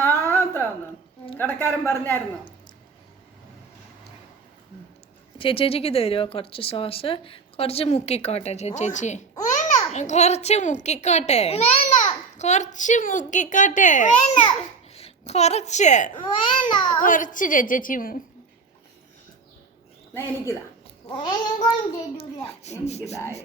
മാത്രം കടക്കാരൻ പറഞ്ഞായിരുന്നു. ചേച്ചിക്ക് തരുമോ കുറച്ച് സോസ്? കുറച്ച് മുക്കിക്കോട്ടെ ചേച്ചി, കുറച്ച് മുക്കിക്കോട്ടെ, കുറച്ച് മുക്കിക്കോട്ടെ, കുറച്ച് കുറച്ച് ചേച്ചി. എനിക്കിതാ എനിക്കിതായേ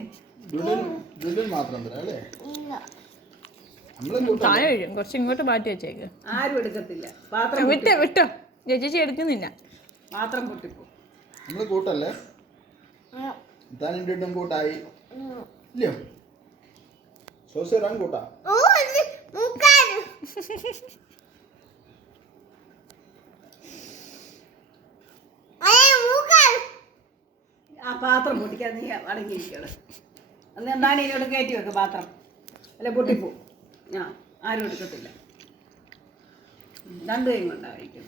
താഴെ വീഴും. കുറച്ച് ഇങ്ങോട്ട് മാറ്റി വെച്ചേക്ക്. ആരും എടുക്കത്തില്ല. പാത്രം വിട്ടോ ചേച്ചി എടുക്കുന്നില്ല. പാത്രം പൊട്ടിപ്പോ. നമ്മള് കൂട്ടല്ലേ താനിട്ടും കൂട്ടായി ഇല്ലയോ? സോസ് തരാൻ കൂട്ടാ. ആ പാത്രം പൊട്ടിക്കാൻ നീ അടങ്ങിയിരിക്കണം. അന്ന് എന്താണ് ഇതിനോട് കയറ്റി വെക്ക പാത്രം, അല്ല പൊട്ടിപ്പോ. ആരും എടുക്കത്തില്ല. രണ്ടു കൈ കൊണ്ടായിരിക്കും.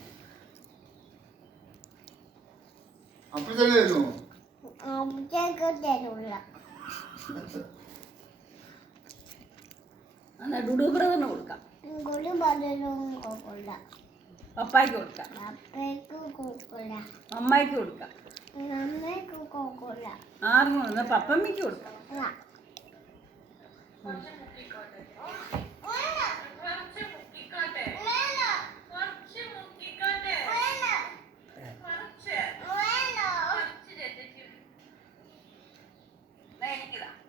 എന്നാ ഡുഡു ബ്രദറിന് കൊടുക്കാം, പപ്പായ്ക്ക് കൊടുക്കാം, അമ്മായിക്ക് കൊടുക്കാം, ആർക്കും പപ്പമ്മയ്ക്ക് കൊടുക്കാം.